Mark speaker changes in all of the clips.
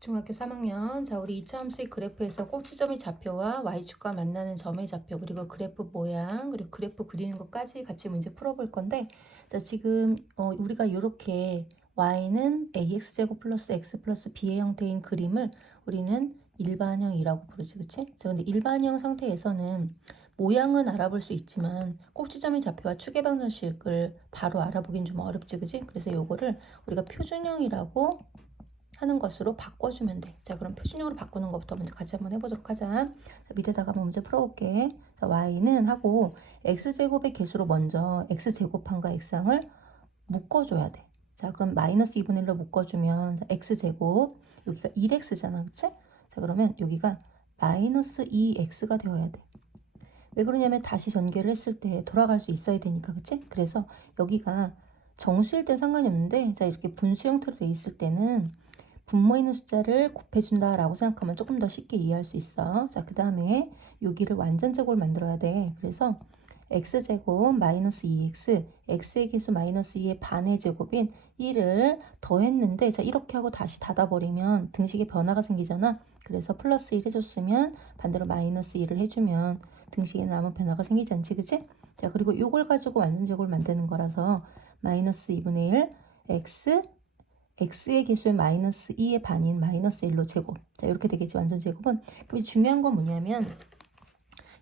Speaker 1: 중학교 3학년. 자, 우리 2차 함수의 그래프에서 꼭지점의 좌표와 y축과 만나는 점의 좌표, 그리고 그래프 모양, 그리고 그래프 그리는 것까지 같이 문제 풀어볼 건데, 자, 지금 어, 우리가 이렇게 y는 ax제곱 플러스 x 플러스 b의 형태인 그림을 우리는 일반형이라고 부르지, 그치? 자, 근데 일반형 상태에서는 모양은 알아볼 수 있지만 꼭지점의 좌표와 축의 방정식을 바로 알아보긴 좀 어렵지, 그치? 그래서 요거를 우리가 표준형이라고 하는 것으로 바꿔주면 돼. 자, 그럼 표준형으로 바꾸는 것부터 먼저 같이 한번 해보도록 하자. 자, 밑에다가 문제 풀어볼게. 자, y는 하고 x제곱의 개수로 먼저 x제곱한과 x항을 묶어줘야 돼. 자, 그럼 마이너스 2분의 1로 묶어주면 자, x제곱, 여기가 1x잖아, 그치? 자, 그러면 여기가 마이너스 2x가 되어야 돼. 왜 그러냐면 다시 전개를 했을 때 돌아갈 수 있어야 되니까, 그치? 그래서 여기가 정수일 때 상관이 없는데, 자, 이렇게 분수 형태로 돼 있을 때는 분모 있는 숫자를 곱해준다라고 생각하면 조금 더 쉽게 이해할 수 있어. 자, 그 다음에 여기를 완전 제곱을 만들어야 돼. 그래서 x제곱 마이너스 2x, x의 개수 마이너스 2의 반의 제곱인 1을 더했는데, 자, 이렇게 하고 다시 닫아버리면 등식에 변화가 생기잖아. 그래서 플러스 1 해줬으면 반대로 마이너스 1을 해주면 등식에 남은 변화가 생기지 않지, 그치? 자, 그리고 이걸 가지고 완전 제곱을 만드는 거라서 마이너스 2분의 1, x, x의 개수의 마이너스 2의 반인 마이너스 1로 제곱. 자, 이렇게 되겠지, 완전 제곱은. 그럼 중요한 건 뭐냐면,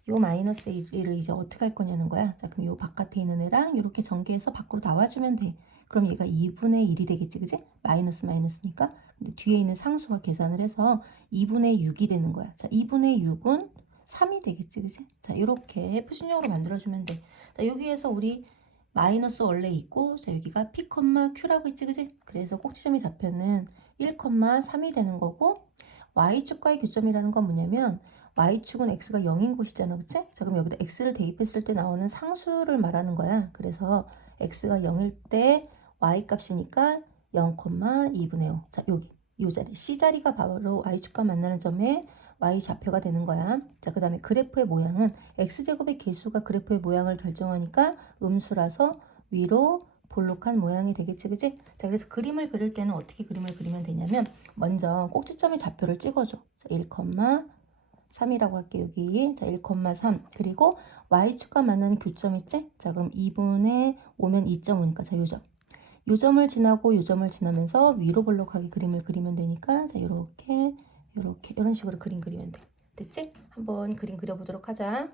Speaker 1: 요 마이너스 1을 이제 어떻게 할 거냐는 거야. 자, 그럼 요 바깥에 있는 애랑 이렇게 전개해서 밖으로 나와주면 돼. 그럼 얘가 2분의 1이 되겠지, 그지? 마이너스 마이너스니까. 근데 뒤에 있는 상수가 계산을 해서 2분의 6이 되는 거야. 자, 2분의 6은 3이 되겠지, 그지? 자, 이렇게 표준형으로 만들어주면 돼. 자, 여기에서 우리 마이너스 원래 있고, 자, 여기가 p, q라고 있지, 그지? 그래서 꼭지점의 좌표는 1,3이 되는 거고, y축과의 교점이라는 건 뭐냐면, y축은 x가 0인 곳이잖아, 그치? 자, 그럼 여기다 x를 대입했을 때 나오는 상수를 말하는 거야. 그래서 x가 0일 때 y 값이니까 0,2분의 5. 자, 여기, 이 자리. c 자리가 바로 y축과 만나는 점에 y 좌표가 되는 거야. 자, 그 다음에 그래프의 모양은 x제곱의 개수가 그래프의 모양을 결정하니까 음수라서 위로 볼록한 모양이 되겠지, 그지? 자, 그래서 그림을 그릴 때는 어떻게 그림을 그리면 되냐면, 먼저 꼭지점의 좌표를 찍어줘. 자, 1,3이라고 할게, 여기. 자, 1,3. 그리고 y축과 만나는 교점 있지? 자, 그럼 2분의 5면 2.5니까, 자, 요점. 요점을 지나고 요점을 지나면서 위로 볼록하게 그림을 그리면 되니까, 자, 요렇게, 요렇게, 이런 식으로 그림 그리면 돼. 됐지? 한번 그림 그려보도록 하자.